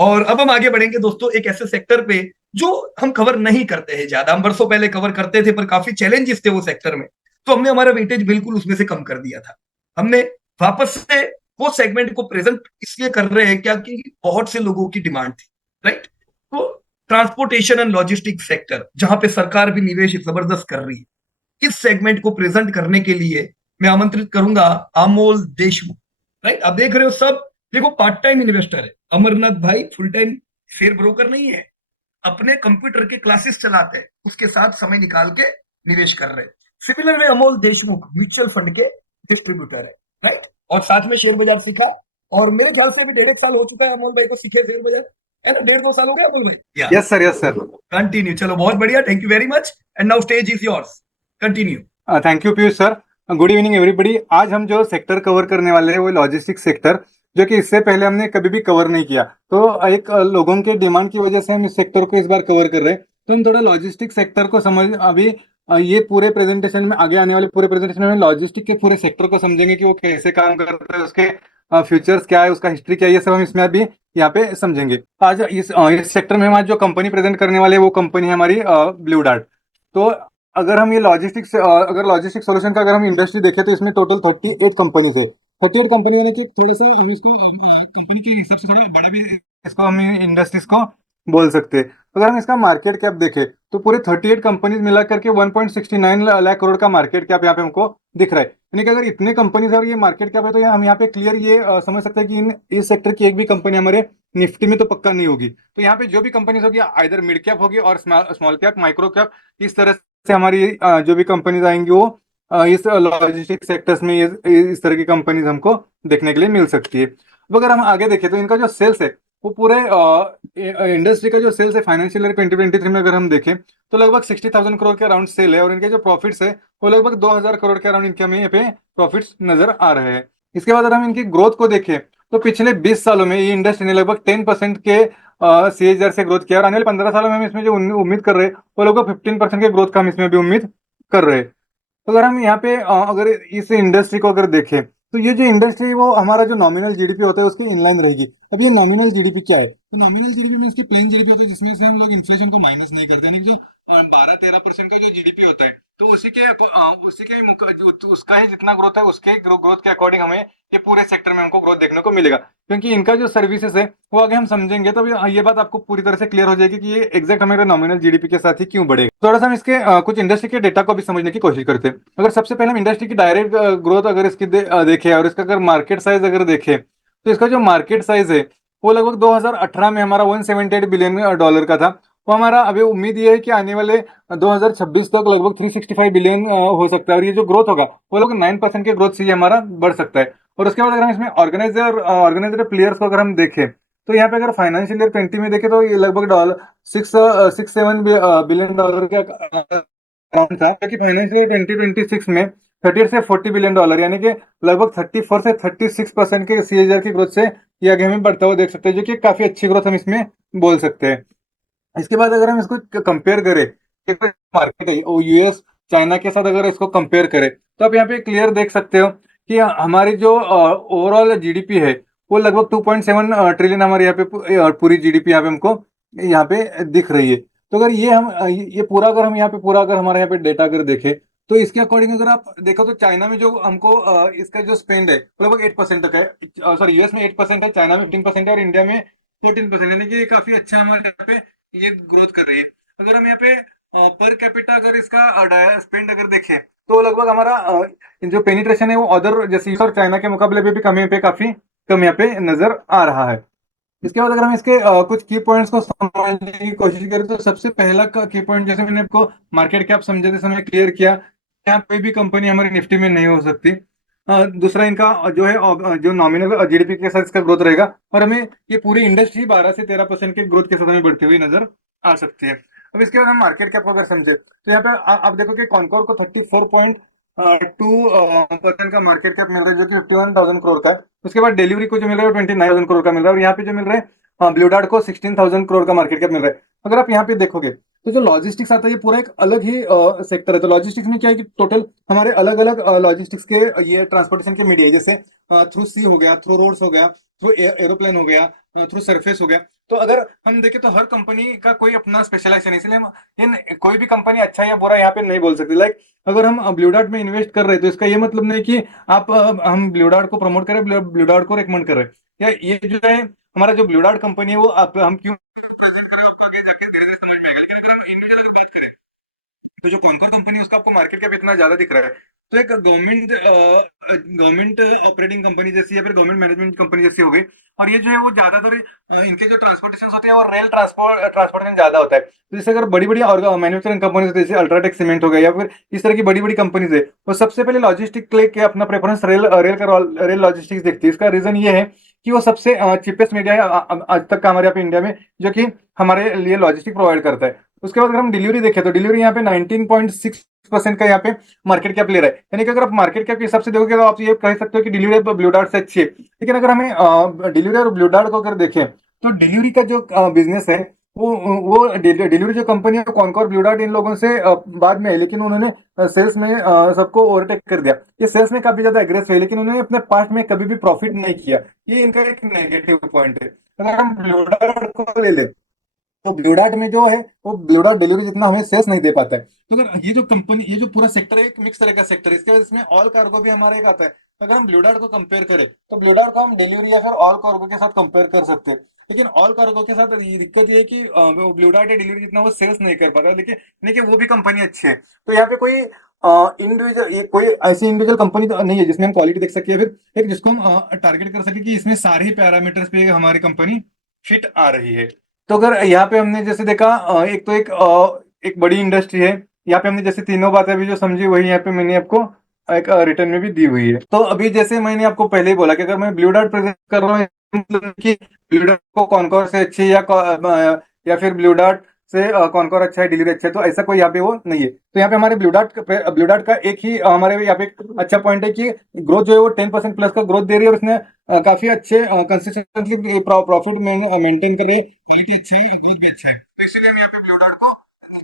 और अब हम आगे बढ़ेंगे दोस्तों एक ऐसे सेक्टर पे जो हम कवर नहीं करते हैं ज्यादा। हम बरसों पहले कवर करते थे पर काफी चैलेंजेस थे वो सेक्टर में, तो हमने हमारा वेटेज बिल्कुल उसमें से कम कर दिया था। हमने वापस से वो सेगमेंट को प्रेजेंट इसलिए कर रहे हैं क्या कि बहुत से लोगों की डिमांड थी, राइट। तो ट्रांसपोर्टेशन एंड लॉजिस्टिक सेक्टर जहां पे सरकार भी निवेश जबरदस्त कर रही है, इस सेगमेंट को प्रेजेंट करने के लिए मैं आमंत्रित करूंगा अमोल देशमुख। राइट, आप देख रहे हो सब, देखो पार्ट टाइम इन्वेस्टर है अमरनाथ भाई, फुल टाइम शेयर ब्रोकर नहीं है। अपने कंप्यूटर के क्लासेस चलाते हैं, उसके साथ समय निकाल के निवेश कर रहे हैं। सिमिलर में अमोल देशमुख म्यूचुअल फंड के डिस्ट्रीब्यूटर है, राइट। और साथ में शेयर बाजार सीखा, और मेरे ख्याल से भी 1.5 साल हो चुका है अमोल भाई को सीखे शेयर बाजार, है ना? 1.5-2 साल हो गया अमोल भाई, या? Yes sir, yes sir. Continue, चलो बहुत बढ़िया, thank you very much. And now stage is yours, continue. Thank you Piyush sir. Good evening everybody. आज हम जो सेक्टर कवर करने वाले हैं वो लॉजिस्टिक्स सेक्टर, जो कि इससे पहले हमने कभी भी कवर नहीं किया। तो एक लोगों के डिमांड की वजह से हम इस सेक्टर को इस बार कवर कर रहे हैं। तो हम थोड़ा लॉजिस्टिक सेक्टर को समझ अभी ये पूरे प्रेजेंटेशन में, आगे आने वाले पूरे प्रेजेंटेशन में लॉजिस्टिक के पूरे सेक्टर को समझेंगे कि वो कैसे काम करता है, उसके फ्यूचर्स क्या है, उसका हिस्ट्री क्या है, ये सब हम इसमें अभी यहाँ पे समझेंगे। आज इस सेक्टर में हम आज जो कंपनी प्रेजेंट करने वाले हैं वो कंपनी है हमारी ब्लू डार्ट। तो अगर हम ये लॉजिस्टिक्स अगर लॉजिस्टिक सोल्यूशन का अगर हम इंडस्ट्री देखें तो इसमें टोटल 38 कंपनी है। 38 कंपनी यानी कि थोड़े से हम इसको कंपनी के हिसाब से थोड़ा बड़ा भी इसको हम इंडस्ट्रीज को बोल सकते हैं। अगर हम इसका मार्केट कैप देखें तो पूरे 38 कंपनीज मिला करके 1.69 लाख करोड़ का मार्केट कैप यहाँ पे हमको दिख रहा है। यानी कि अगर इतने कंपनीज है और ये मार्केट कैप है, तो हम यहाँ पे क्लियर ये समझ सकते हैं कि इस सेक्टर की एक भी कंपनी हमारे निफ्टी में तो पक्का नहीं होगी। तो यहाँ पे जो भी कंपनीज होगी आइदर मिड कैप होगी और स्मॉल कैप, माइक्रो कैप, इस तरह से हमारी जो भी कंपनीज आएंगी वो इस लॉजिस्टिक सेक्टर्स में इस तरह की कंपनीज हमको देखने के लिए मिल सकती है। अब अगर हम आगे देखें तो इनका जो सेल्स है वो पूरे इंडस्ट्री का जो सेल्स है फाइनेंशियल ईयर 2023 में अगर हम देखें तो लगभग 60,000 करोड़ के अराउंड सेल है, और इनके जो प्रॉफिट्स है वो लगभग 2,000 करोड़ के अराउंड इनके हमें यहाँ पे प्रॉफिट्स नजर आ रहे हैं। इसके बाद अगर हम इनकी ग्रोथ को देखें तो पिछले 20 सालों में ये इंडस्ट्री ने लगभग 10% के सीएजीआर से ग्रोथ किया, और आने वाले 15 सालों में हम इसमें जो उम्मीद कर रहे हैं वो लगभग 15% के ग्रोथ का हम इसमें भी उम्मीद कर रहे हैं। तो अगर हम यहाँ पे अगर इस इंडस्ट्री को अगर देखें तो ये जो इंडस्ट्री है वो हमारा जो नॉमिनल जीडीपी होता है उसके इनलाइन रहेगी। अब ये नॉमिनल जीडीपी क्या है? तो नॉमिनल जीडीपी मीन्स की प्लेन जीडीपी होता है जिसमें से हम लोग इन्फ्लेशन को माइनस नहीं करते, यानी कि जो 12-13% का जो जीडीपी होता है तो उसका ही जितना ग्रोथ है उसके ग्रोथ के अकॉर्डिंग हमें ये पूरे सेक्टर में हमको ग्रोथ देखने को मिलेगा। क्योंकि इनका जो सर्विसेज है वो आगे हम समझेंगे तो ये बात आपको पूरी तरह से क्लियर हो जाएगी कि ये एग्जैक्ट हमारे नॉमिनल जीडीपी के साथ ही क्यों बढ़ेगा। थोड़ा सा हम इसके कुछ इंडस्ट्री के डेटा को भी समझने की कोशिश करते हैं। अगर सबसे पहले हम इंडस्ट्री की डायरेक्ट ग्रोथ अगर इसकी देखें और इसका अगर मार्केट साइज अगर देखें तो इसका जो मार्केट साइज है वो लगभग 2018 में हमारा 178 बिलियन डॉलर का था। वो हमारा अभी उम्मीद ये है कि आने वाले 2026 तक लगभग 365 बिलियन हो सकता है, और ये जो ग्रोथ होगा वो लगभग 9% के ग्रोथ से ये हमारा बढ़ सकता है। और उसके बाद अगर हम इसमें ऑर्गेनाइजर प्लेयर्स को अगर हम देखें तो यहाँ पे अगर फाइनेंशियल ईयर 20 में देखें तो ये लगभग डॉलर 6-7 बिलियन डॉलर का अकाउंट था, क्योंकि फाइनेंशियल ईयर 2026 में 30 से 40 बिलियन डॉलर यानी कि लगभग 34 से 36% के सीएजीआर की ग्रोथ से ये आगे हमें बढ़ता हुआ देख सकते हैं, जो कि काफी अच्छी ग्रोथ हम इसमें बोल सकते हैं। इसके बाद अगर हम इसको कंपेयर करें मार्केट है वो यूएस चाइना के साथ अगर इसको कंपेयर करें तो आप यहाँ पे क्लियर देख सकते हो कि हमारी जो ओवरऑल जीडीपी है वो लगभग 2.7 ट्रिलियन हमारे यहाँ पे पूरी जीडीपी यहाँ पे हमको यहाँ पे दिख रही है। तो अगर ये हम ये पूरा अगर हम यहाँ पे पूरा अगर हमारे यहाँ पे डेटा अगर देखें तो इसके अकॉर्डिंग अगर आप देखो तो चाइना में जो हमको इसका जो स्पेंड है वो लगभग 8% तक है। सॉरी, यूएस में 8% है, चाइना में 15% है, और इंडिया में 14%, यानी कि ये काफी अच्छा हमारे यहाँ पे ये ग्रोथ कर रही है। अगर हम यहाँ पे पर कैपिटा अगर इसका स्पेंड अगर देखें तो लगभग हमारा जो पेनिट्रेशन है वो अदर जैसे यूएस और चाइना के मुकाबले भी कम यहाँ पे काफी कम यहाँ पे नजर आ रहा है। इसके बाद अगर हम इसके कुछ की पॉइंट्स को समझने की कोशिश करें तो सबसे पहला की पॉइंट, जैसे मैंने आपको मार्केट कैप समझाते समय क्लियर किया, यहाँ कोई भी कंपनी हमारी निफ्टी में नहीं हो सकती। दूसरा इनका जो है जो नॉमिनल जीडीपी के साथ इसका ग्रोथ रहेगा, और हमें ये पूरी इंडस्ट्री 12 से 13% के ग्रोथ के साथ हमें बढ़ती हुई नजर आ सकती है। अब इसके बाद हम मार्केट कैप को अगर समझे तो यहाँ पे आप देखो कि कॉनकोर को 34.2% का मार्केट कैप मिल रहा है, जो कि 51,000 करोड़ का है। उसके बाद डिलीवरी को जो मिल रहा है वो 29,000 करोड़ का मिल रहा है, और यहाँ पे जो मिल रहा है ब्लू डार्ट को 16,000 करोड़ का मार्केट कैप मिल रहा है। अगर आप यहाँ पे देखोगे तो जो लॉजिस्टिक्स आता है ये पूरा एक अलग ही सेक्टर है। तो लॉजिस्टिक्स में क्या है कि टोटल हमारे अलग अलग लॉजिस्टिक्स के ये ट्रांसपोर्टेशन के मीडिया है, जैसे थ्रू सी हो गया, थ्रू रोड्स हो गया, थ्रू एरोप्लेन हो गया, थ्रू सरफेस हो गया। तो अगर हम देखें तो हर कंपनी का कोई अपना स्पेशलाइजेशन है, इसलिए हम कोई भी कंपनी अच्छा या बुरा यहाँ पे नहीं बोल सकते। लाइक अगर हम ब्लू डार्ट में इन्वेस्ट कर रहे हैं तो इसका ये मतलब नहीं कि आप हम ब्लू डार्ट को प्रमोट करें, ब्लू डार्ट को रिकमेंड कर रहे हैं, या ये जो है हमारा जो ब्लू डार्ट कंपनी है वो आप हम क्यों प्रेजेंट करें, आपको आगे जाके धीरे धीरे समझ में आएगा। लेकिन अगर हम इंडिविजुअल बात करें तो जो कॉनकोर कंपनी है उसका आपको मार्केट कैप इतना ज्यादा दिख रहा है, तो एक गवर्नमेंट ऑपरेटिंग कंपनी जैसी या फिर गवर्नमेंट मैनेजमेंट कंपनी जैसी होगी। और ये जो है वो ज्यादातर इनके जो ट्रांसपोर्टेशन होते हैं और रेल ट्रांसपोर्टेशन ज्यादा होता है। तो जैसे अगर बड़ी बड़ी और मैन्युफैक्चरिंग कंपनीज होती है जैसे अल्ट्राटेक सीमेंट हो गया या फिर इस तरह की बड़ी बड़ी कंपनीज है, वो सबसे पहले लॉजिस्टिक लेके अपना प्रेफरेंस रेल लॉजिस्टिक्स देखती है। इसका रीजन ये है कि वो सबसे चीपेस्ट मीडिया है आज तक का हमारे यहाँ पे इंडिया में, जो कि हमारे लिए लॉजिस्टिक प्रोवाइड करता है। उसके बाद अगर हम डिलीवरी देखें तो डिलीवरी यहाँ पे 19.6% का यहाँ पे मार्केट कैप ले रहा है। यानी कि अगर आप मार्केट कैप के हिसाब से देखोगे तो आप ये कह सकते हो कि डिलीवरी ब्लू डार्ट से अच्छी है। लेकिन अगर हमें डिलीवरी और ब्लू डार्ट को अगर देखें तो डिलीवरी का जो बिजनेस है वो डिलीवरी जो कंपनी है कॉनकॉर ब्लू डार्ट इन लोगों से बाद में है, लेकिन उन्होंने सेल्स में सबको ओवरटेक कर दिया। ये सेल्स में काफी ज्यादा एग्रेसिव है, लेकिन उन्होंने अपने पास्ट में कभी भी प्रॉफिट नहीं किया। ये इनका एक नेगेटिव पॉइंट है। अगर हम ब्लू डार्ट को ले ले तो ब्लू डार्ट में जो है वो ब्लू डार्ट डिलीवरी जितना हमें सेल्स नहीं दे पाता है। तो अगर ये जो कंपनी ये जो पूरा सेक्टर है एक मिक्स तरह का सेक्टर है, इसके वजह से इसमें ऑल कार्गो भी हमारा एक आता है। अगर हम ब्लू डार्ट को कंपेयर करें तो ब्लू डार्ट को हम डिलीवरी या फिर ऑल कार्गो के साथ कंपेयर कर सकते हैं। लेकिन ऑल कार्गो के साथ ये दिक्कत ये है कि वो ब्लू डार्ट या डिलीवरी जितना वो सेल्स नहीं कर पाता। लेकिन वो भी कंपनी अच्छी है। तो यहाँ पे कोई इंडिविजुअल ये कोई ऐसी इंडिविजुअल कंपनी तो नहीं है जिसमें हम क्वालिटी देख सके या फिर एक जिसको हम टारगेट कर सके कि इसमें सारे ही पैरामीटर्स पे हमारी कंपनी फिट आ रही है। तो अगर यहाँ पे हमने जैसे देखा एक तो एक बड़ी इंडस्ट्री है। यहाँ पे हमने जैसे तीनों बातें अभी जो समझी वही यहाँ पे मैंने आपको एक रिटर्न में भी दी हुई है। तो अभी जैसे मैंने आपको पहले ही बोला कि अगर मैं ब्लू डार्ट प्रेजेंट कर रहा हूँ मतलब कि ब्लू डार्ट को कॉनकॉर से अच्छी या फिर ब्लू डार्ट से कॉनकॉर अच्छा है डिलीवरी अच्छा है, तो ऐसा कोई यहाँ पे वो नहीं है। तो यहाँ पे हमारे ब्लू डार्ट का एक ही हमारे यहाँ पे एक अच्छा पॉइंट है कि ग्रोथ जो है वो 10% प्लस का ग्रोथ दे रही है और उसने काफी अच्छे कंसिस्टेंटली प्रॉफिट मेंटेन कर रही है। क्वालिटी अच्छा है, ग्रोथ भी अच्छा है, तो इसलिए हम यहाँ पे ब्लू डार्ट को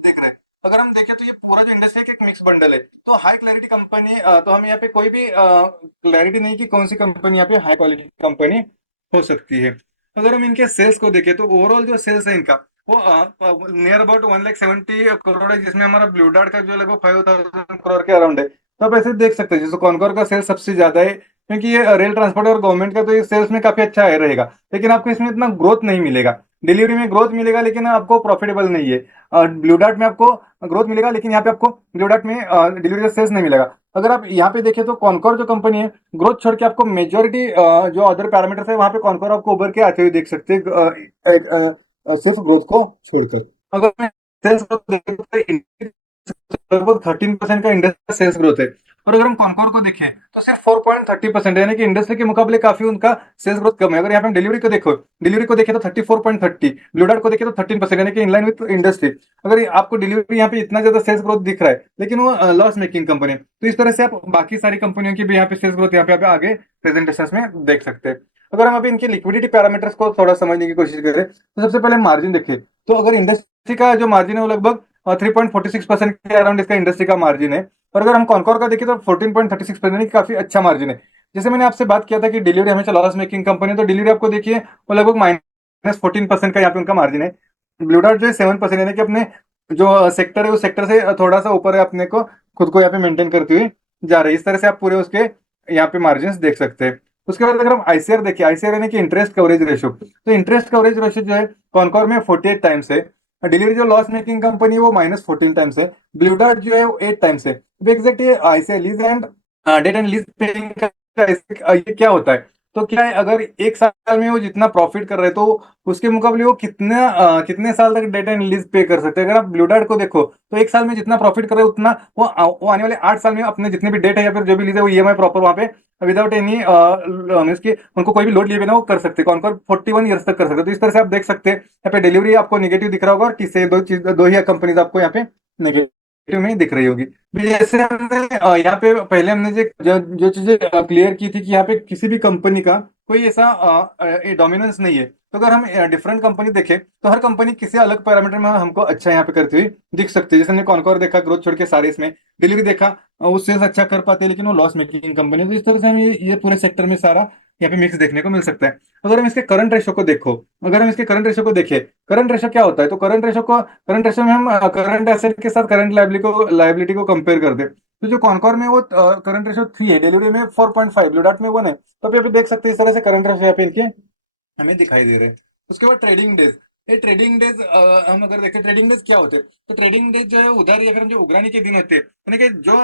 देख रहे हैं। अगर हम देखें तो ये पूरा जो इंडस्ट्री है एक मिक्स बंडल है। तो हाई क्लैरिटी कंपनी तो हम यहाँ पे कोई भी क्लैरिटी नहीं कि कौन सी कंपनी यहाँ पे हाई क्वालिटी कंपनी हो सकती है। अगर हम इनके सेल्स को देखें तो ओवरऑल जो सेल्स है इनका वो नियर अबाउट 1,70 करोड़ है, जिसमें हमारा ब्लू डार्ट का जो लगभग 5,000 करोड़ के अराउंड है। तो आप ऐसे देख सकते हैं जैसे कॉनकॉर का सेल्स सबसे ज्यादा है क्योंकि ये रेल ट्रांसपोर्ट और गवर्नमेंट का, तो ये सेल्स में काफी अच्छा है रहेगा। लेकिन आपको इसमें इतना ग्रोथ नहीं मिलेगा। डिलीवरी में ग्रोथ मिलेगा लेकिन आपको प्रॉफिटेबल नहीं है। ब्लू डार्ट में आपको ग्रोथ मिलेगा लेकिन यहाँ पे आपको ब्लू डार्ट में डिलीवरी का सेल्स नहीं मिलेगा। अगर आप यहाँ पे देखें तो कॉनकॉर जो कंपनी है ग्रोथ छोड़ के आपको मेजोरिटी जो अदर पैरामीटर्स है वहां पे कॉनकॉर आपको उभर के आते हुए देख सकते हैं सिर्फ ग्रोथ को छोड़कर। अगर मैं सेल्स ग्रोथ देखूं तो लगभग 13% का इंडस्ट्री सेल्स ग्रोथ है। और अगर हम कॉनकॉर को देखें तो सिर्फ 4.30% है, यानी कि इंडस्ट्री के मुकाबले काफी उनका सेल्स ग्रोथ कम है। अगर यहाँ पे हम डिलीवरी को देखें तो 34.30, ब्लू डार्ट को देखें तो 13%, यानी कि इनलाइन विद इंडस्ट्री। अगर आपको डिलीवरी यहाँ पे इतना ज्यादा सेल्स ग्रोथ दिख रहा है लेकिन वो लॉस मेकिंग कंपनी है, तो इस तरह से आप बाकी सारी कंपनियों की भी यहाँ पे सेल्स ग्रोथ यहाँ पे आगे प्रेजेंटेशन में देख सकते हैं। अगर हम अभी इनके लिक्विडिटी पैरामीटर्स को थोड़ा समझने की कोशिश करें तो सबसे पहले मार्जिन देखें। तो अगर इंडस्ट्री का जो मार्जिन है वो लगभग 3.46% के अराउंड इसका इंडस्ट्री का मार्जिन है। और अगर हम कॉनकॉर का देखें तो 14.36%, काफी अच्छा मार्जिन है। जैसे मैंने आपसे बात किया था कि डिलीवरी हमेशा लॉस मेकिंग कंपनी है, तो डिलीवरी आपको देखिए वो लगभग -14% का यहाँ पे उनका मार्जिन है। ब्लू डार्ट जो है 7%, यानी कि अपने जो सेक्टर है उस सेक्टर से थोड़ा सा ऊपर है, अपने को खुद को यहाँ पे मेंटेन करते हुए जा रही है। इस तरह से आप पूरे उसके यहाँ पे मार्जिन देख सकते हैं। उसके बाद अगर हम आईसीआर देखिए, आईसीआर यानी कि इंटरेस्ट कवरेज रेशियो, तो इंटरेस्ट कवरेज रेशियो जो है कॉनकॉर में 48 टाइम्स है। डिलीवरी जो लॉस मेकिंग कंपनी है वो -14 टाइम्स है। ब्लू डार्ट जो है वो 8 टाइम्स है। एग्जैक्ट ये ICR lease and date and lease paying का ये क्या होता है, तो क्या है अगर एक साल में वो जितना प्रॉफिट कर रहे हैं तो उसके मुकाबले वो कितने साल तक डेट एंड लीज पे कर सकते हैं। अगर आप ब्लू डार्ट को देखो तो एक साल में जितना प्रॉफिट कर रहे हैं उतना वो आने वाले 8 साल में अपने जितने भी डेट है या फिर जो भी लीज है वो ईएमआई प्रॉपर वहां पे विदाउट एनी इसकी उनको कोई भी लोड लिए बिना वो कर सकते हैं। कॉनकॉर 41 ईयर्स तक कर सकते हैं। तो इस तरह से आप देख सकते हैं यहाँ पे डिलीवरी आपको नेगेटिव दिख रहा होगा और किससे दो ही कंपनीज आपको यहाँ पे नेगेटिव में दिख रही होगी। जैसे हमने यहाँ पे पहले हमने जो चीजें क्लियर की थी कि यहाँ पे किसी भी कंपनी का कोई ऐसा डोमिनेंस नहीं है। तो अगर हम डिफरेंट कंपनी देखें तो हर कंपनी किसी अलग पैरामीटर में हमको अच्छा यहाँ पे करती हुई दिख सकती है। जैसे हमने कॉनकॉर देखा ग्रोथ छोड़ के सारे इसमें, डिलीवरी देखा वो सेल्स अच्छा कर पाते हैं लेकिन वो लॉस मेकिंग कंपनी है। तो इस तरह से हम ये पूरे सेक्टर में सारा यहाँ पे मिक्स देखने को मिल सकता है। अगर हम इसके करंट रेशो को देखो, अगर हम इसके करंट रेशो को देखें, करंट रेशो क्या होता है, तो करंट रेशो में हम करंट एसेट के साथ करंट लाइबिलिटी को कंपेयर कर दे। तो जो कॉनकॉर में वो करंट रेशो 3 है, डिलीवरी में 4.5, ब्लू डार्ट में 1 है। तो अभी देख सकते हैं इस तरह से करंट रेशो यहाँ पे इनके हमें दिखाई दे रहे हैं। उसके बाद ट्रेडिंग डेज, ये ट्रेडिंग डेज हम अगर देखें ट्रेडिंग डेज क्या होते हैं, तो ट्रेडिंग डेज जो है उधार या फिर जो उगरानी के दिन होते हैं, यानी कि जो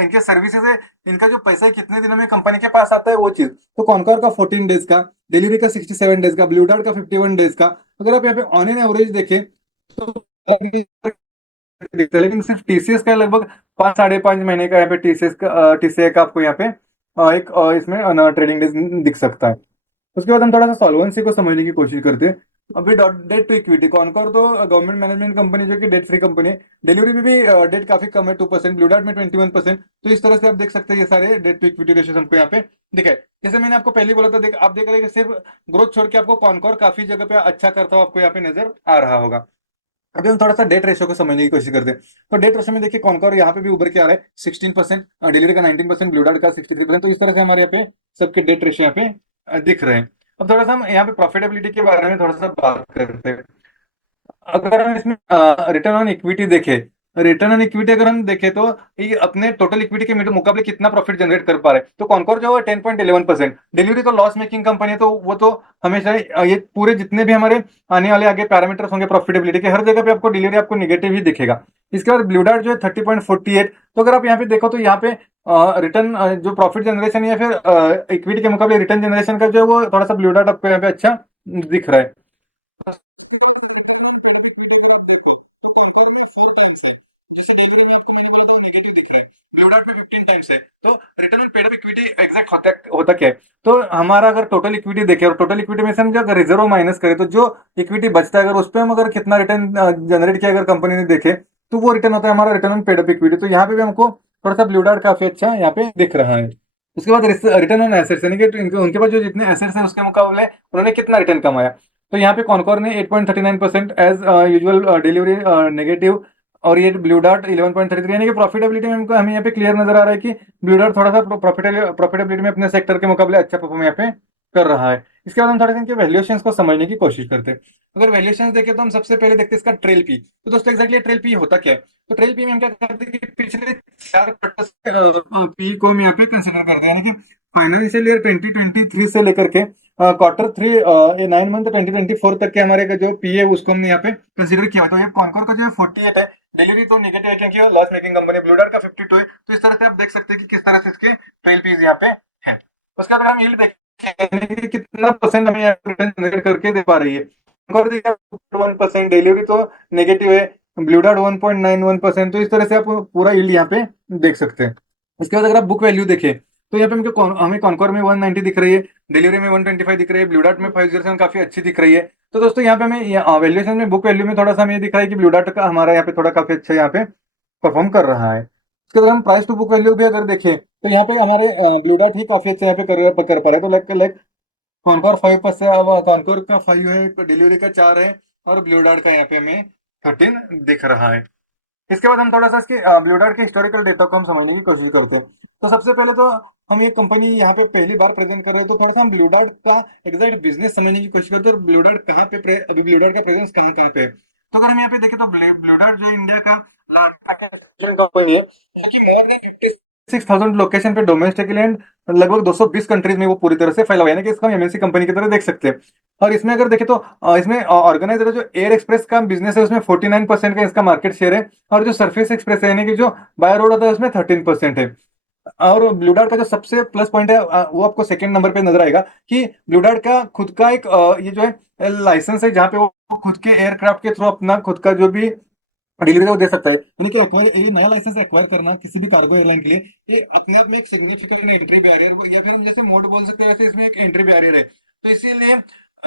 इनके सर्विसेज है, इनका जो पैसा है कितने दिनों में कंपनी के पास आता है वो चीज। तो कॉनकॉर का 14 डेज का, डिलीवरी का 67 डेज का, ब्लू डार्ट का 51 डेज का। अगर आप यहाँ पे ऑन एन एवरेज देखें तो दिखता है, लेकिन सिर्फ टीसीएस का लगभग 5 साढ़े 5 महीने का यहाँ पे टीसीएस का आपको यहाँ पे एक इसमें ट्रेडिंग डेज दिख सकता है। उसके बाद हम थोड़ा सा सॉल्वेंसी को समझने की कोशिश करते हैं। अभी डेट टू इक्विटी, कॉनकॉर तो गवर्नमेंट मैनेजमेंट कंपनी जो कि डेट फ्री कंपनी है, डिलीवरी में भी डेट काफी कम है, 2%, ब्लू डार्ट में 21%। तो इस तरह से आप देख सकते हैं ये सारे डेट टू इक्विटी रेशियो हमको यहाँ पे दिखाए। जैसे मैंने आपको पहले बोला था, आप देख रहे हैं कि सिर्फ ग्रोथ छोड़ के आपको कॉनकॉर काफी जगह पे अच्छा करता हुआ आपको यहाँ पे नजर आ रहा होगा। अभी हम थोड़ा सा डेट रेशियो को समझने की कोशिश करते हैं। तो डेट रेशियो में देखिए कॉनकॉर यहाँ पे भी उभर के आ रहा है 16%, डिलीवरी का 19%, ब्लू डार्ट का 63%। तो इस तरह से हमारे यहाँ पे सबके डेट रेशियो यहाँ पे दिख रहे हैं। अब थोड़ा सा हम यहाँ पे प्रॉफिटेबिलिटी के बारे में थोड़ा सा बात करते हैं। अगर हम इसमें रिटर्न ऑन इक्विटी देखें, रिटर्न ऑन इक्विटी अगर हम देखें तो ये अपने टोटल इक्विटी के मुकाबले कितना प्रॉफिट जनरेट कर पा रहे हैं। तो कॉनकॉर जो है 10.11%, डिलीवरी तो लॉस मेकिंग कंपनी है, तो वो तो हमेशा ये पूरे जितने भी हमारे आने वाले आगे पैरामीटर्स होंगे प्रॉफिटेबिलिटी के, हर जगह पे आपको डिलीवरी आपको निगेटिव ही दिखेगा। इसके बाद ब्लू डार्ट जो है 30.48। तो अगर आप यहाँ पे देखो तो यहाँ पे रिटर्न जो प्रॉफिट जनरेशन या फिर इक्विटी के मुकाबले रिटर्न जनरेशन का जो है वो थोड़ा सा ब्लू डार्ट आपको यहाँ पे अच्छा दिख रहा है। ब्लू डार्ट पे 15 टाइम्स है। तो return on paid up equity exact होता क्या है, तो हमारा अगर टोटल इक्विटी देखें और टोटल इक्विटी में से हम जो अगर रिजर्व माइनस करें तो जो इक्विटी बचता है, अगर उस पर हम अगर कितना रिटर्न जनरेट किया अगर कंपनी ने देखे, तो वो रिटर्न होता है हमारा return on paid up equity. तो यहाँ पे भी हमको थोड़ा सा ब्लू डार्ट काफी अच्छा यहाँ पे दिख रहा है। उसके बाद रिटर्न ऑन एसेट्स, यानी कि उनके पास जो जितने एसेट्स हैं उसके मुकाबले उन्होंने कितना रिटर्न कमाया। तो यहाँ पे कॉनकॉर ने 8.39% एज यूजुअल, डिलीवरी नेगेटिव, और ये ब्लू डार्ट 11.33, यानी कि प्रॉफिटेबिलिटी में हमको हमें यहाँ पे क्लियर नजर आ रहा है कि ब्लू डार्ट थोड़ा सा प्रॉफिटेबिलिटी में अपने सेक्टर के मुकाबले अच्छा परफॉर्म यहाँ पे कर रहा है। इसके बाद हम थोड़ा सा इनके वैल्यूएशन को समझने की कोशिश करते हैं। अगर वैल्यूएशन देखें तो हम सबसे पहले देखते हैं इसका ट्रेल पी। तो दोस्तों एक्जैक्टली ट्रेल पी होता क्या है, तो ट्रेल पी में हम क्या करते हैं कि पिछले 4 क्वार्टर पी को हम यहाँ पे कंसिडर करते हैं, यानी कि फाइनेंशियल ईयर 2023 से लेकर के Q3 ये 9 मंथ 2024 तक के हमारे का जो पी है उसको हमने यहाँ पे कंसिडर किया। तो ये कॉनकॉर का जो है 48 है, डिलीवरी तो नेगेटिव है क्योंकि loss making company, blue dart का 52 है। तो इस तरह से आप देख सकते हैं कि किस तरह से इसके ट्रेल पीस यहाँ पे है। उसके बाद हम यील्ड देखें कि कितना परसेंट हमें रिटर्न जनरेट करके दे पा रही है। 1%, डिलीवरी तो नेगेटिव है, ब्लू डार्ट 1.91%। तो इस तरह से आप पूरा यील्ड यहाँ पे देख सकते हैं। उसके बाद अगर आप बुक वैल्यू देखें तो यहाँ पे हमें कॉनकॉर में 190 दिख रही है, डिलीवरी में 125 दिख रही है, ब्लू डार्ट में 507 काफी अच्छी दिख रही है। तो दोस्तों यहाँ पे हमें वैल्यूएशन में बुक वैल्यू में थोड़ा सा हमें ये दिख रहा है कि ब्लू डार्ट का हमारा यहाँ पे थोड़ा काफी अच्छा यहाँ पे परफॉर्म कर रहा है। उसके बाद हम प्राइस टू बुक वैल्यू भी अगर देखें तो यहाँ पे हमारे ब्लू डार्ट ही काफी अच्छा यहाँ पे कर पा रहे हैं। तो लाइक कॉनकॉर 5%, अब कॉनकॉर का 5 है, डिलीवरी का 4 है, और ब्लू डार्ट का यहाँ पे हमें 13 दिख रहा है। इसके बाद हम थोड़ा सा इसके ब्लू डार्ट के हिस्टोरिकल डेटा को हम समझने की कोशिश करते हैं। तो सबसे पहले तो हम ये कंपनी यहाँ पे पहली बार प्रेजेंट कर रहे हैं, तो थोड़ा सा हम ब्लू डार्ट का एग्जैक्ट बिजनेस समझने की कोशिश करते हैं, और ब्लू डार्ट कहाँ पे अभी ब्लू डार्ट का प्रेजेंस कहाँ कहाँ पे है। तो अगर हम यहाँ पे देखें तो ब्लू डार्ट जो है इंडिया का लार्जेस्ट कंपनी है, जो कि मोर देन 56,000 लोकेशन पे डोमेस्टिकली एंड लगभग 220 कंट्रीज में वो पूरी तरह से फैला हुआ है, यानी कि इसको हम एमएनसी कंपनी की तरह देख सकते हैं। और इसमें अगर देखें तो इसमें ऑर्गेनाइजर जो एयर एक्सप्रेस का बिजनेस है उसमें 49% का इसका मार्केट शेयर है, और जो सरफेस एक्सप्रेस है यानी कि जो बाय रोड होता है उसमें 13% है। और ब्लू डार्ट का जो सबसे प्लस पॉइंट है वो आपको सेकंड नंबर पे नजर आएगा कि ब्लू डार्ट का खुद का एक ये जो है लाइसेंस है, जहाँ पे वो खुद के एयरक्राफ्ट के थ्रू अपना खुद का जो भी डिलीवरी वो दे सकता है। यानी कि एक्वायर, ये नया लाइसेंस एक्वायर करना किसी भी कार्गो एयरलाइन के लिए ये अपने आप में एक सिग्निफिकेंट एंट्री बैरियर, या फिर हम जैसे मोड बोल सकते हैं, वैसे इसमें एक एंट्री बैरियर है। तो इसीलिए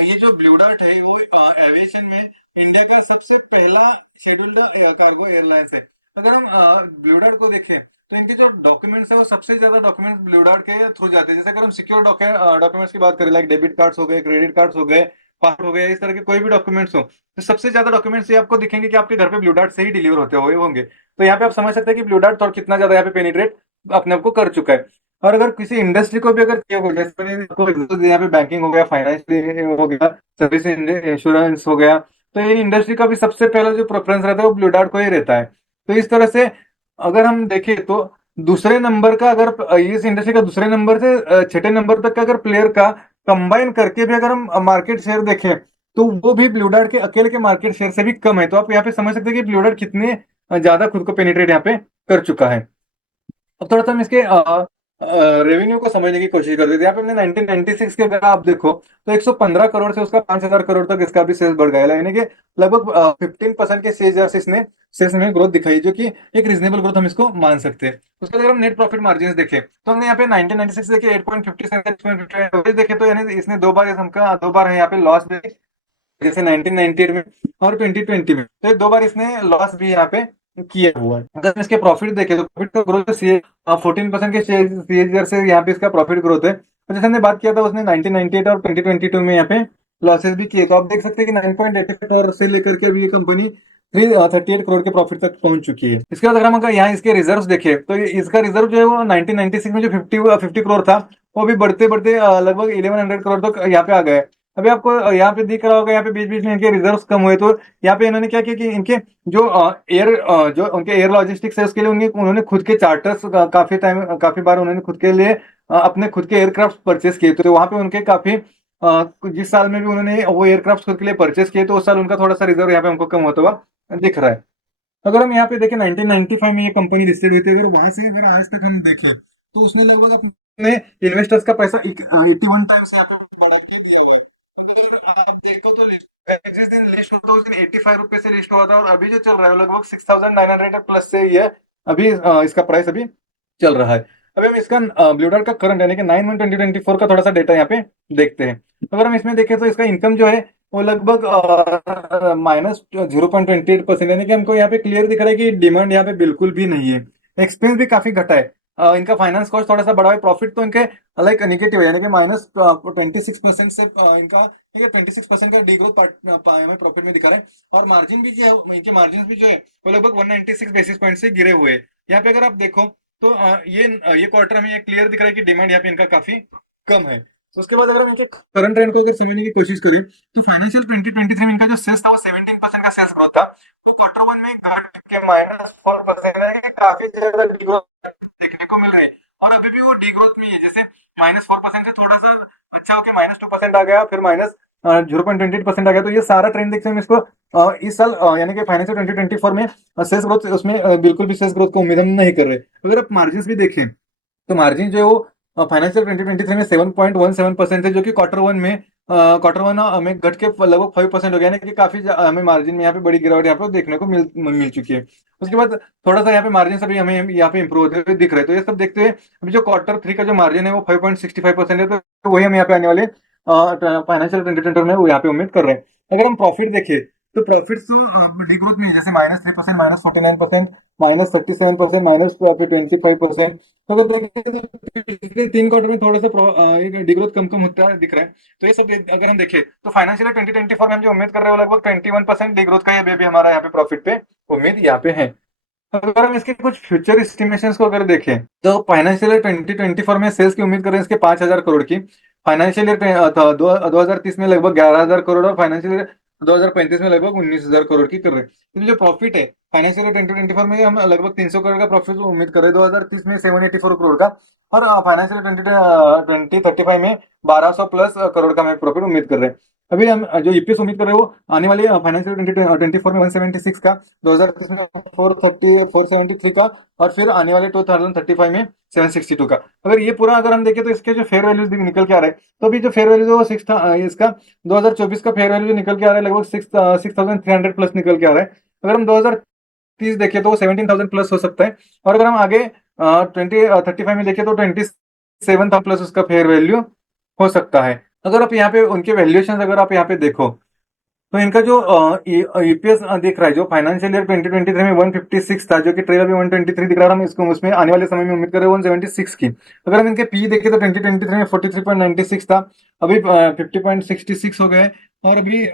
ये जो ब्लू डार्ट है वो एविएशन में इंडिया का सबसे पहला शेड्यूल्ड कार्गो एयरलाइंस है। अगर हम ब्लू डार्ट को देखें तो इनके जो डॉक्यूमेंट्स है वो सबसे ज्यादा डॉक्यूमेंट्स ब्लू डार्ट के थ्रू जाते हैं। जैसे अगर हम सिक्योर डॉक्यूमेंट्स की बात करें, लाइक डेबिट कार्ड्स हो गए, क्रेडिट कार्ड्स हो गए, पासपोर्ट हो गए, इस तरह के कोई भी डॉक्यूमेंट्स हो, तो सबसे ज्यादा डॉक्यूमेंट्स ये आपको दिखेंगे कि आपके घर पे ब्लू डार्ट से ही डिलीवर होते हुए होंगे। तो यहाँ पे आप समझ सकते हैं कि ब्लू डार्ट और कितना ज्यादा यहाँ पे पेनिट्रेट अपने आप को कर चुका है। और अगर किसी इंडस्ट्री को भी अगर चाहिए हो, जैसे मैंने आपको example दिया, यहाँ पे बैंकिंग हो गया, फाइनेंस हो गया, सर्विस इंश्योरेंस हो गया, तो ये इंडस्ट्री का भी सबसे पहला जो प्रेफरेंस रहता है वो ब्लू डार्ट को ही रहता है। तो इस तरह से अगर हम देखें तो दूसरे नंबर का, अगर इस इंडस्ट्री का दूसरे नंबर से छठे नंबर तक का अगर प्लेयर का कंबाइन करके भी अगर हम मार्केट शेयर देखें, तो वो भी ब्लू डार्ट के अकेले के मार्केट शेयर से भी कम है। तो आप यहाँ पे समझ सकते हैं कि ब्लू डार्ट कितने ज्यादा खुद को पेनिट्रेट यहाँ पे कर चुका है। अब थोड़ा सा हम इसके रेवेन्यू को समझने की कोशिश करते थे। यहाँ पे हमने 1996 के अगर आप देखो तो 115 करोड़ से उसका 5000 करोड़ तक इसका भी सेल्स बढ़ गया, यानी कि लगभग 15% के शेयर से इसने सेल्स में ग्रोथ दिखाई, जो कि एक रीजनेबल ग्रोथ हम इसको मान सकते हैं। उसके बाद अगर हम नेट प्रॉफिट मार्जिन देखें तो हमने यहाँ पे 1996 देखे 8.57 देखे, तो यानी इसने दो बार है यहाँ पे लॉस, जैसे 1998 में और 2020 में, तो ये दो बार इसने लॉस भी यहाँ पे किया हुआ है। अगर हम इसके प्रॉफिट देखें तो प्रॉफिट का ग्रोथ 14% के सीएजीआर से यहाँ पे इसका प्रॉफिट ग्रोथ है। तो जैसे हमने बात किया था उसने 1998 और 2022 में यहाँ पे लॉसेस भी किए, तो आप देख सकते हैं कि 9.88 और से लेकर के अभी ये कंपनी 338 करोड़ के प्रॉफिट तक पहुंच चुकी है। इसके बाद अगर हम यहाँ इसके रिजर्व देखें तो इसका रिजर्व जो है वो 1996 में जो 50 करोड़ था, वो भी बढ़ते बढ़ते लगभग 1100 करोड़ तक यहाँ पे आ गए। अभी आपको यहाँ पे दिख रहा होगा, यहाँ पे बीच बीच में इनके रिजर्व्स कम हुए, तो यहाँ पे इन्होंने क्या किया कि इनके जो जो उनके एयर लॉजिस्टिक्स है उसके लिए उन्होंने खुद के चार्टर्स काफी बार उन्होंने खुद के लिए अपने खुद के एयरक्राफ्ट परचेस किए, तो वहां पे उनके काफी जिस साल में भी उन्होंने वो एयरक्राफ्ट खुद के लिए परचेस किए, तो उस साल उनका थोड़ा सा रिजर्व यहाँ पे हमको कम होता हुआ दिख रहा है। अगर हम यहाँ पे देखें 1995 में ये कंपनी लिस्टेड हुई थी, अगर वहां से अगर आज तक हम देखें तो उसने लगभग अपने इन्वेस्टर्स का पैसा 81 टाइम्स यहाँ पे आप देखो तो जिस दिन लिस्ट हुआ था उस दिन 85 रुपए से लिस्ट हुआ था, और अभी जो चल रहा है वो लगभग 6900 प्लस से ही है। अभी इसका प्राइस अभी चल रहा है। अभी हम इसका ब्लू डार्ट का करंट यानी कि 9/1/2024 का थोड़ा सा डेटा यहाँ पे देखते हैं। अगर हम इसमें देखें तो इसका इनकम जो है वो लगभग -0.28%, यानी कि हमको यहाँ पे क्लियर दिख रहा है कि डिमांड यहाँ पे बिल्कुल भी नहीं है। एक्सपेंस भी काफी घटा है। इनका फाइनेंस कॉस्ट थोड़ा सा बढ़ा है। प्रॉफिट तो इनके लाइक निगेटिव है, यानी कि -26% से इनका 26% का डीग्रोथ हमें प्रॉफिट में दिखा रहा है। और मार्जिन भी जो है, इनके मार्जिन भी जो है वो लगभग 196 बेसिस पॉइंट से गिरे हुए हैं। यहाँ पे अगर आप देखो तो ये क्वार्टर हमें क्लियर दिख रहा है कि डिमांड यहाँ पे इनका काफी कम है। तो उसके बाद अगर हम इनके करंट ट्रेंड को अगर समझने की कोशिश करें तो फाइनेंशियल 2023 में इनका जो सेल्स था वो 17% का सेल्स ग्रोथ था, तो क्वार्टर वन में घट के -4%, काफी ज्यादा डिग्रोथ देखने को मिल रहा है। और अभी भी वो डिग्रोथ में है, जैसे -4% से थोड़ा सा अच्छा होकर -2% आ गया, फिर -0.28% आ गया। तो ये सारा ट्रेंड देखते हैं हम इसको इस साल यानी कि फाइनेंशियल 2024 में सेल्स ग्रोथ उसमें बिल्कुल भी सेल्स ग्रोथ को उम्मीद हम नहीं कर रहे। अगर आप मार्जिन भी देखें तो मार्जिन जो है वो फाइनेंशियल 2023 में 7.17% है, जो कि क्वार्टर वन में घट के लगभग 5% हो गया, यानी कि काफी हमें मार्जिन में यहाँ पे बड़ी गिरावट यहाँ पे देखने को मिल चुकी है। उसके बाद थोड़ा सा यहाँ पे मार्जिन अभी हमें यहाँ पे इंप्रूव होते हुए दिख रहे हैं। तो ये सब देखते हुए अभी जो क्वार्टर थ्री का जो मार्जिन है वो 5.65% है, तो वही हम यहाँ पे आने वाले फाइनेंशियल 2024 में वो यहाँ पे उम्मीद कर रहे हैं। अगर हम प्रॉफिट देखें तो प्रॉफिट तो डिग्रोथ में है, जैसे -3%, -49%, -37%, -25%। तो अगर देखें तो पिछले 3 क्वार्टर में थोड़ा सा एक डिग्रोथ कम कम होता है दिख रहा है। तो ये सब अगर हम देखें तो फाइनेंशियल 2024 में हम जो उम्मीद कर रहे हैं वो लगभग 21% डिग्रोथ का ये भी हमारा यहाँ पे प्रॉफिट पे उम्मीद यहाँ पे है। अगर हम इसके कुछ फ्यूचर एस्टिमेशंस को अगर देखें तो फाइनेंशियल ईयर 2024 में सेल्स की उम्मीद कर रहे हैं इसके 5000 करोड़ की। फाइनेंशियल ईयर 2030 में लगभग 11000 करोड़, और फाइनेंशियल ईयर 2035 में लगभग 19000 करोड़ की कर रहे हैं। तो जो प्रॉफिट है फाइनेंशियल ईयर 2024 में हम लगभग 300 करोड़ का प्रॉफिट उम्मीद कर रहे हैं, 2030 में 784 करोड़ का, और फाइनेंशियल 2035 में 1200 प्लस करोड़ का हम प्रॉफिट उम्मीद कर रहे हैं। अभी हम जो ईपीएस उम्मीद कर रहे हैं वो आने वाले फाइनेंशियल 2024 में 176 का, 2030 में 473 का, और फिर आने वाले 2035 में 762 का। अगर हम देखें तो इसके जो फेयर वैल्यूज निकल के आ रहे हैं, तो अभी जो फेयर वैल्यू है इसका 2024 का फेयर वैल्यू जो निकल के आ रहा है लगभग 6300 प्लस निकल के आ रहा है। अगर हम 2030 देखें तो वो 17000 प्लस हो सकता है, और अगर हम आगे 2035 में देखें तो 27,000 प्लस उसका फेयर वैल्यू हो सकता है। अगर आप यहाँ पे उनके वैल्यूएशन अगर आप यहाँ पे देखो तो इनका जो ईपीएस दिख रहा है जो फाइनेंशियल ईयर 2023 में 156 था, जो कि ट्रेल अभी 123 दिख रहा है, हम इसको उसमें आने वाले समय में उम्मीद कर रहे हैं 176 की। अगर हम इनके पी देखें तो 2023 में 43.96 था, अभी 50.66 हो गए, और अभी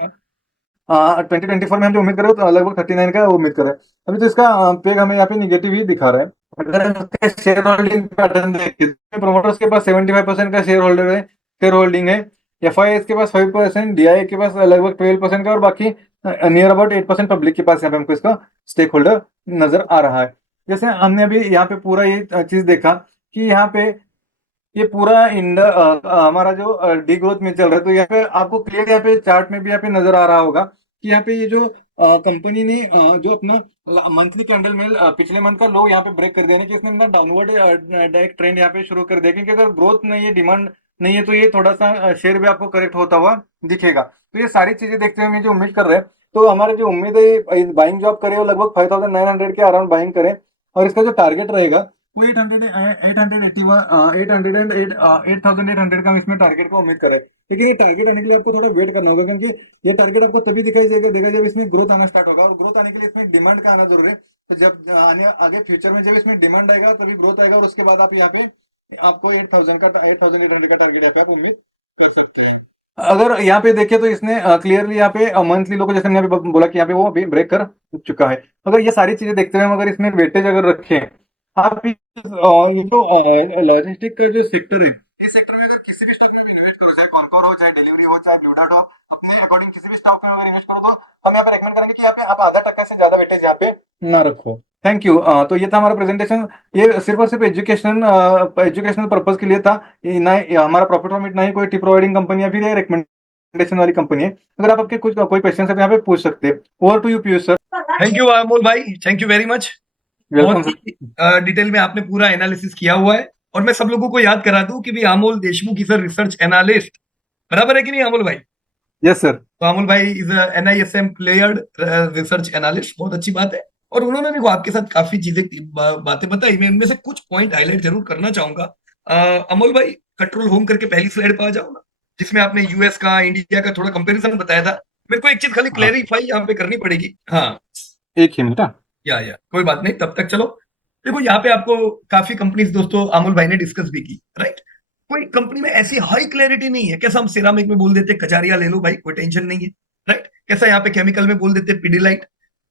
2024 में हम जो उम्मीद कर रहे हैं तो लगभग 39 का उम्मीद कर रहे हैं। अभी तो इसका पेग हमें यहाँ पे निगेटिव ही दिखा रहा है। अगर उसके शेयर होल्डिंग पैटर्न देखें तो प्रोमोटर्स के पास 75% का शेयर होल्डिंग है। एफआईएस के पास 5%, डीआई के पास लगभग 12% का, और बाकी नियर अबाउट 8% पब्लिक के पास यहाँ पे हमको इसका स्टेक होल्डर नजर आ रहा है। जैसे हमने अभी यहाँ पे पूरा ये चीज देखा कि यहाँ पे ये पूरा हमारा जो डी ग्रोथ में चल रहा है, तो यहाँ पे आपको क्लियर यहाँ पे चार्ट में भी यहाँ पे नजर आ रहा होगा कि यहाँ पे ये जो कंपनी ने जो अपना मंथली कैंडल में पिछले मंथ का लो यहाँ पे ब्रेक कर दिया, कि इसने अपना डाउनवर्ड डायरेक्ट ट्रेंड यहाँ पे शुरू कर दिया, क्योंकि अगर ग्रोथ नहीं है, डिमांड नहीं है, तो ये थोड़ा सा शेयर भी आपको करेक्ट होता हुआ दिखेगा। तो ये सारी चीजें देखते हुए हम ये जो उम्मीद कर रहे हैं, तो हमारे जो उम्मीद है बाइंग जो आप करें वो लगभग 5,900 के अराउंड बाइंग करें, और इसका जो टारगेट रहेगा वो 8,800 का हम इसमें टारगेट को उम्मीद करें। लेकिन ये टारगेट आने के लिए आपको थोड़ा वेट करना होगा, क्योंकि ये टारगेट आपको तभी दिखाई देगा जब इसमें ग्रोथ आना स्टार्ट होगा, और ग्रोथ आने के लिए इसमें डिमांड का आना जरूरी है। तो जब आने आगे फ्यूचर में जब इसमें डिमांड आएगा तभी ग्रोथ आएगा, और उसके बाद आप यहाँ पे आपको 8,800 का टारगेट यहाँ पे आप उम्मीद कर सकते हैं। अगर यहाँ पे देखें तो इसने क्लियरली यहाँ पे मंथली लो को, जैसे हमने अभी बोला कि यहाँ पे वो अभी ब्रेक कर चुका है। अगर ये सारी चीजें देखते हुए हम अगर इसमें वेटेज अगर रखें, आप ये जो लॉजिस्टिक का जो सेक्टर है, इस सेक्टर में अगर किसी भी स्टॉक में इन्वेस्ट करो, चाहे कॉनकोर हो, चाहे डिलीवरी हो, चाहे ब्लू डार्ट हो, अपने अकॉर्डिंग किसी भी स्टॉक में अगर इन्वेस्ट करो, तो हम यहाँ पे रेकमेंड करेंगे कि यहाँ पे आप ½ से ज्यादा वेटेज यहाँ पे ना रखो। Thank you. तो ये था हमारा प्रेजेंटेशन। ये सिर्फ और सिर्फ एजुकेशनल पर्पज के लिए था। ये ना हमारा प्रॉफिट वॉमिट, ना ही कोई टिप प्रोवाइडिंग कंपनी, या फिर ये रिकमेंडेशन वाली कंपनी है। अगर आप आपके कुछ कोई क्वेश्चन है तो यहाँ पे पूछ सकते हैं। Over to you Piyush sir. Thank you Amol भाई, thank you very much. Welcome बहुत सर। ही डिटेल में आपने पूरा एनालिसिस किया हुआ है। और मैं सब लोगों को याद करा दूं कि भी Amol Deshmukh is a research analyst, बराबर है कि नहीं अमोल भाई? Yes sir. तो अमोल भाई is NISM cleared research analyst, बहुत अच्छी बात है। और उन्होंने भी आपके साथ काफी चीजें बातें बताई। मैं इनमें से कुछ पॉइंट हाईलाइट जरूर करना चाहूंगा। अमोल भाई, कंट्रोल होम करके पहली स्लाइड पर आ जाओ ना, जिसमें आपने यूएस का इंडिया का थोड़ा कंपैरिजन बताया था। मेरे को एक चीज खाली हाँ, क्लेरिफाई यहाँ पे करनी पड़ेगी। हाँ, एक ही मिनट। हाँ। या कोई बात नहीं, तब तक चलो। देखो यहाँ पे आपको काफी कंपनीज दोस्तों अमोल भाई ने डिस्कस भी की, राइट। कोई कंपनी में ऐसी हाई क्लैरिटी नहीं है। कैसा हम सिरामिक में बोल देते कजारिया ले लो भाई, कोई टेंशन नहीं है, राइट। कैसा यहाँ पे केमिकल में बोल देते पिडिलाइट।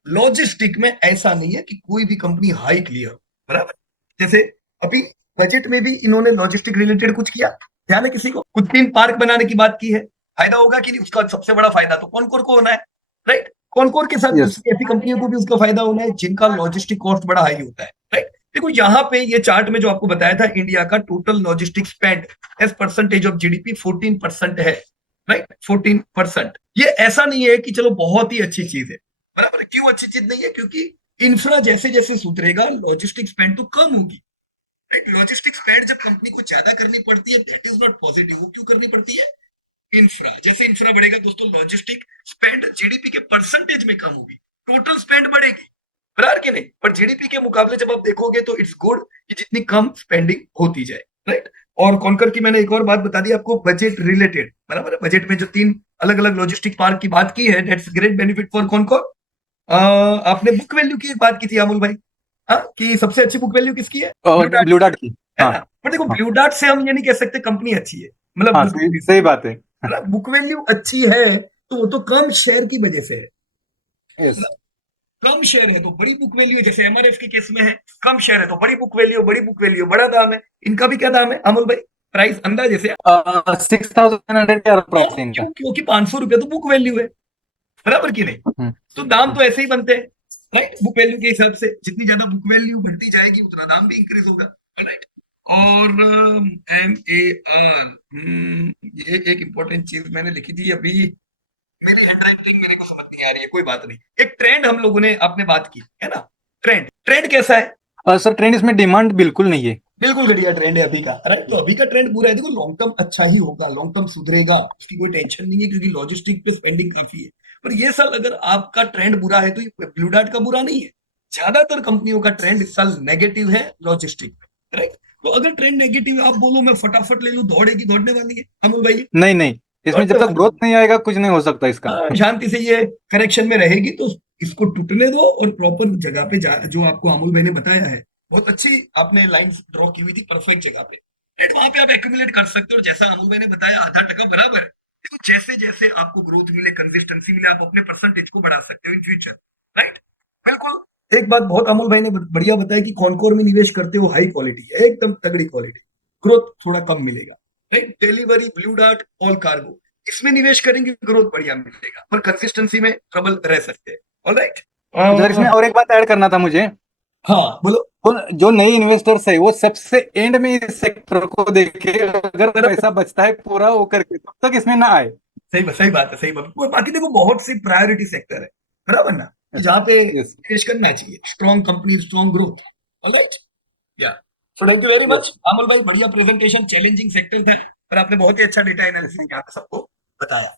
लॉजिस्टिक में ऐसा नहीं है कि कोई भी कंपनी हाई क्लियर, बराबर। जैसे अभी बजट में भी इन्होंने लॉजिस्टिक रिलेटेड कुछ किया, ध्यान है किसी को? कुछ तीन पार्क बनाने की बात की है। फायदा होगा कि नहीं? उसका सबसे बड़ा फायदा तो कॉनकोर को होना है, राइट। कॉनकोर के साथ यस। दूसरी ऐसी कंपनियों को भी उसका फायदा होना है जिनका लॉजिस्टिक कॉस्ट बड़ा हाई होता है, राइट। देखो यहाँ पे ये चार्ट में जो आपको बताया था, इंडिया का total logistic spend as percentage of GDP 14% है, राइट, 14%। ये ऐसा नहीं है कि चलो बहुत ही अच्छी चीज है, बराबर। क्यों अच्छी चीज नहीं है? क्योंकि इंफ्रा जैसे जैसे सुधरेगा लॉजिस्टिक स्पेंड तो कम होगी, राइट। लॉजिस्टिक स्पेंड जब कंपनी को ज्यादा करनी पड़ती है, दैट इज नॉट पॉजिटिव। वो क्यों करनी पड़ती है? इंफ्रा, जैसे इंफ्रा बढ़ेगा दोस्तों, लॉजिस्टिक स्पेंड जीडीपी के परसेंटेज में कम होगी, टोटल स्पेंड बढ़ेगी, बराबर के नहीं? पर जीडीपी के मुकाबले जब आप देखोगे तो इट्स गुड कि जितनी कम स्पेंडिंग होती जाए, राइट। और कॉन्कर की मैंने एक और बात बता दी आपको, बजट रिलेटेड, बराबर है। बजट में जो तीन अलग अलग लॉजिस्टिक पार्क की बात की है, that's great benefit for Concor. आपने बुक वैल्यू की एक बात की थी अमोल भाई, हाँ, कि सबसे अच्छी बुक वैल्यू किसकी है? ब्लू डार्ट ब्लू की, डार्ट की। है हाँ। ना? पर देखो हाँ। ब्लू डार्ट से हम ये नहीं कह सकते कंपनी अच्छी है, मतलब हाँ, बुक सही वैल्यू, सही बात है। है ना? बुक वैल्यू अच्छी है तो वो तो कम शेयर की वजह से है यस। ना? कम शेयर है तो बड़ी बुक वैल्यू है। जैसे एमआरएफ के केस में है, कम शेयर है तो बड़ी बुक वैल्यू, बड़ी बुक वैल्यू बड़ा दाम है। इनका भी क्या दाम है अमोल भाई? प्राइस अंदाजे से? 6,900 के प्राइस है इनका। क्यों? क्योंकि 500 रुपया तो बुक वैल्यू है, बराबर की नहीं? हम्म। तो दाम तो ऐसे ही बनते हैं, राइट। बुक वैल्यू के हिसाब से जितनी ज्यादा बुक वैल्यू बढ़ती जाएगी उतना दाम भी इंक्रीज होगा, राइट। और MAR, ये एक इंपॉर्टेंट चीज मैंने लिखी थी अभी, मेरी हैंडराइटिंग मेरे को समझ नहीं आ रही है, कोई बात नहीं। एक ट्रेंड हम लोगों ने आपने बात की है ना, ट्रेंड, ट्रेंड कैसा है? सर, ट्रेंड इसमें डिमांड बिल्कुल नहीं है। बिल्कुल बढ़िया ट्रेंड है अभी का, राइट। तो अभी का ट्रेंड पूरा है, देखो लॉन्ग टर्म अच्छा ही होगा, लॉन्ग टर्म सुधरेगा, उसकी कोई टेंशन नहीं है, क्योंकि लॉजिस्टिक पे स्पेंडिंग काफी है। पर ये साल अगर आपका ट्रेंड बुरा है तो ये ब्लू डार्ट का बुरा नहीं है। ज्यादातर कंपनियों का ट्रेंड इस साल नेगेटिव है लॉजिस्टिक, राइट। तो अगर ट्रेंड नेगेटिव है, आप बोलो मैं फटाफट ले लूं, दौड़ेगी दौड़ने वाली है अमोल भाई, नहीं नहीं, इसमें जब दौड़ने तक वाली ग्रोथ है। नहीं आएगा कुछ नहीं हो सकता इसका। हाँ, शांति से ये करेक्शन में रहेगी तो इसको टूटने दो और प्रॉपर जगह पे जो आपको अमूल भाई ने बताया है, बहुत अच्छी आपने लाइंस ड्रॉ की हुई थी, परफेक्ट जगह पे, राइट। वहां पे आप एक्यूमुलेट कर सकते हो। और जैसा अमूल भाई ने बताया, ½ बराबर है। देखो जैसे जैसे आपको ग्रोथ मिले, कंसिस्टेंसी मिले, आप अपने परसेंटेज को बढ़ा सकते हो इन फ्यूचर, राइट। बिल्कुल एक बात बहुत अमोल भाई ने बढ़िया बताया कि कॉनकोर में निवेश करते हो हाई क्वालिटी है, एकदम तगड़ी क्वालिटी, ग्रोथ थोड़ा कम मिलेगा, right. Delivery, blue dart, all cargo, इसमें निवेश करेंगे ग्रोथ बढ़िया मिलेगा, पर कंसिस्टेंसी में ट्रबल रह सकते हैं। All right. अगर इसमें और एक बात ऐड करना था मुझे, हाँ बोलो। तो जो नए इन्वेस्टर्स है वो सबसे एंड में इस सेक्टर को देखे, अगर पैसा बचता है पूरा वो करके तब तक इसमें ना आए। सही बात है, सही बात है। बाकी देखो बहुत सी प्रायोरिटी सेक्टर है, बराबर ना, जहाँ पे यस। निवेश करना चाहिए, strong company, strong growth. Alright, yeah so thank you very much Amal भाई, बढ़िया प्रेजेंटेशन, चैलेंजिंग सेक्टर थे, पर आपने बहुत ही अच्छा डेटा एनालिसिस यहाँ पे सबको बताया।